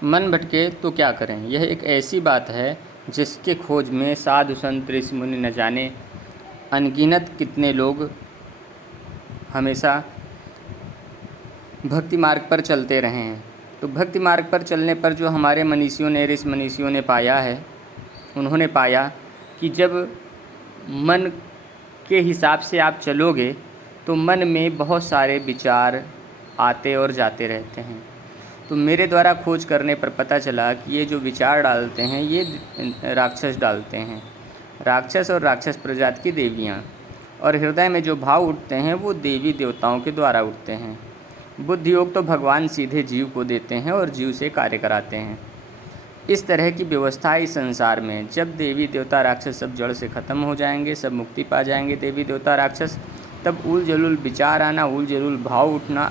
मन भटके तो क्या करें? यह एक ऐसी बात है जिसके खोज में साधु संत ऋषि मुनि न जाने अनगिनत कितने लोग हमेशा भक्ति मार्ग पर चलते रहे हैं। तो भक्ति मार्ग पर चलने पर जो हमारे मनीषियों ने, ऋषि मनीषियों ने पाया है, उन्होंने पाया कि जब मन के हिसाब से आप चलोगे तो मन में बहुत सारे विचार आते और जाते रहते हैं। तो मेरे द्वारा खोज करने पर पता चला कि ये जो विचार डालते हैं ये राक्षस डालते हैं, राक्षस और राक्षस प्रजाति की देवियाँ, और हृदय में जो भाव उठते हैं वो देवी देवताओं के द्वारा उठते हैं। बुद्धि योग तो भगवान सीधे जीव को देते हैं और जीव से कार्य कराते हैं। इस तरह की व्यवस्था इस संसार में, जब देवी देवता राक्षस सब जड़ से ख़त्म हो जाएंगे, सब मुक्ति पा जाएंगे देवी देवता राक्षस, तब उल जलूल विचार आना, उल जलूल भाव उठना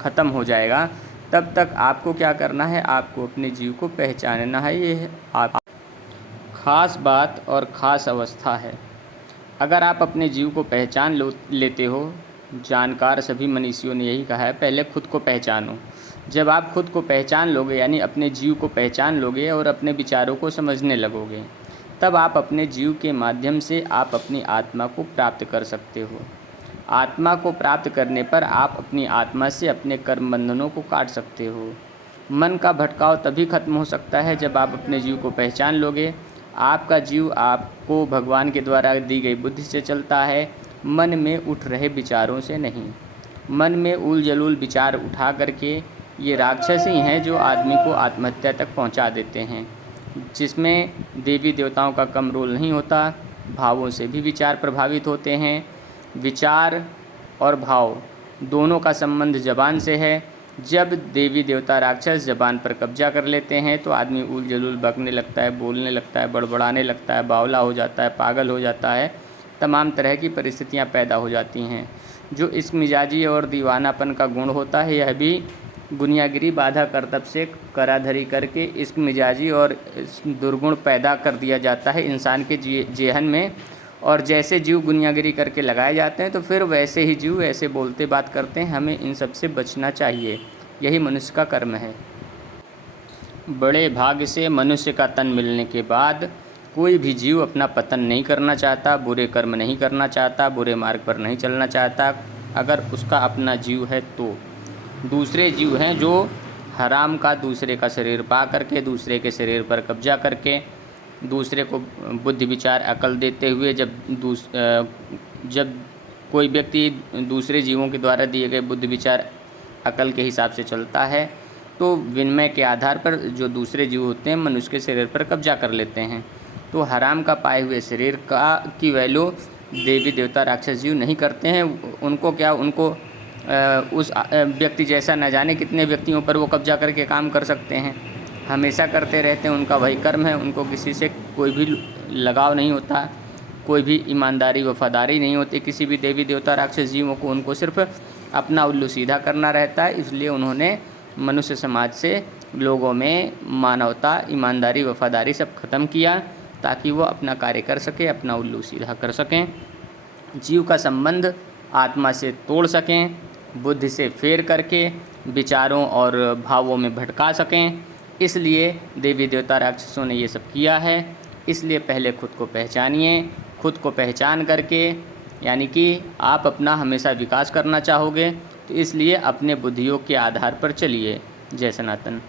ख़त्म हो जाएगा। तब तक आपको क्या करना है? आपको अपने जीव को पहचानना है। ये आप खास बात और ख़ास अवस्था है। अगर आप अपने जीव को पहचान लेते हो, जानकार सभी मनीषियों ने यही कहा है, पहले खुद को पहचानो। जब आप खुद को पहचान लोगे, यानी अपने जीव को पहचान लोगे और अपने विचारों को समझने लगोगे, तब आप अपने जीव के माध्यम से आप अपनी आत्मा को प्राप्त कर सकते हो। आत्मा को प्राप्त करने पर आप अपनी आत्मा से अपने कर्म बंधनों को काट सकते हो। मन का भटकाव तभी खत्म हो सकता है जब आप अपने जीव को पहचान लोगे। आपका जीव आपको भगवान के द्वारा दी गई बुद्धि से चलता है, मन में उठ रहे विचारों से नहीं। मन में उल जलूल विचार उठा करके ये राक्षस ही हैं जो आदमी को आत्महत्या तक पहुंचा देते हैं, जिसमें देवी देवताओं का कम रोल नहीं होता। भावों से भी विचार प्रभावित होते हैं। विचार और भाव दोनों का संबंध जबान से है। जब देवी देवता राक्षस जबान पर कब्जा कर लेते हैं तो आदमी उल जलूल बकने लगता है, बोलने लगता है, बड़बड़ाने लगता है, बावला हो जाता है, पागल हो जाता है, तमाम तरह की परिस्थितियां पैदा हो जाती हैं। जो इस मिजाजी और दीवानापन का गुण होता है, यह भी गुनियागिरी बाधा करतब से कराधरी करके इस मिजाजी और दुर्गुण पैदा कर दिया जाता है इंसान के जेहन में। और जैसे जीव गुनियागिरी करके लगाए जाते हैं तो फिर वैसे ही जीव ऐसे बोलते बात करते हैं। हमें इन सब से बचना चाहिए, यही मनुष्य का कर्म है। बड़े भाग्य से मनुष्य का तन मिलने के बाद कोई भी जीव अपना पतन नहीं करना चाहता, बुरे कर्म नहीं करना चाहता, बुरे मार्ग पर नहीं चलना चाहता। अगर उसका अपना जीव है तो दूसरे जीव हैं जो हराम का दूसरे का शरीर पा करके, दूसरे के शरीर पर कब्जा करके, दूसरे को बुद्धि विचार अकल देते हुए जब कोई व्यक्ति दूसरे जीवों के द्वारा दिए गए बुद्धि विचार अकल के हिसाब से चलता है तो विनिमय के आधार पर जो दूसरे जीव होते हैं मनुष्य के शरीर पर कब्जा कर लेते हैं। तो हराम का पाए हुए शरीर की वैल्यू देवी देवता राक्षस जीव नहीं करते हैं। उनको क्या, उनको उस व्यक्ति जैसा न जाने कितने व्यक्तियों पर वो कब्जा करके काम कर सकते हैं, हमेशा करते रहते हैं। उनका वही कर्म है, उनको किसी से कोई भी लगाव नहीं होता, कोई भी ईमानदारी वफादारी नहीं होती किसी भी देवी देवता राक्षस जीवों को। उनको सिर्फ अपना उल्लू सीधा करना रहता है। इसलिए उन्होंने मनुष्य समाज से लोगों में मानवता, ईमानदारी, वफादारी सब खत्म किया ताकि वो अपना कार्य कर सके, अपना उल्लू सीधा कर सकें, जीव का संबंध आत्मा से तोड़ सकें, बुद्धि से फेर करके विचारों और भावों में भटका सकें। इसलिए देवी देवता राक्षसों ने ये सब किया है। इसलिए पहले खुद को पहचानिए। खुद को पहचान करके, यानी कि आप अपना हमेशा विकास करना चाहोगे तो इसलिए अपने बुद्धियोग के आधार पर चलिए। जय सनातन।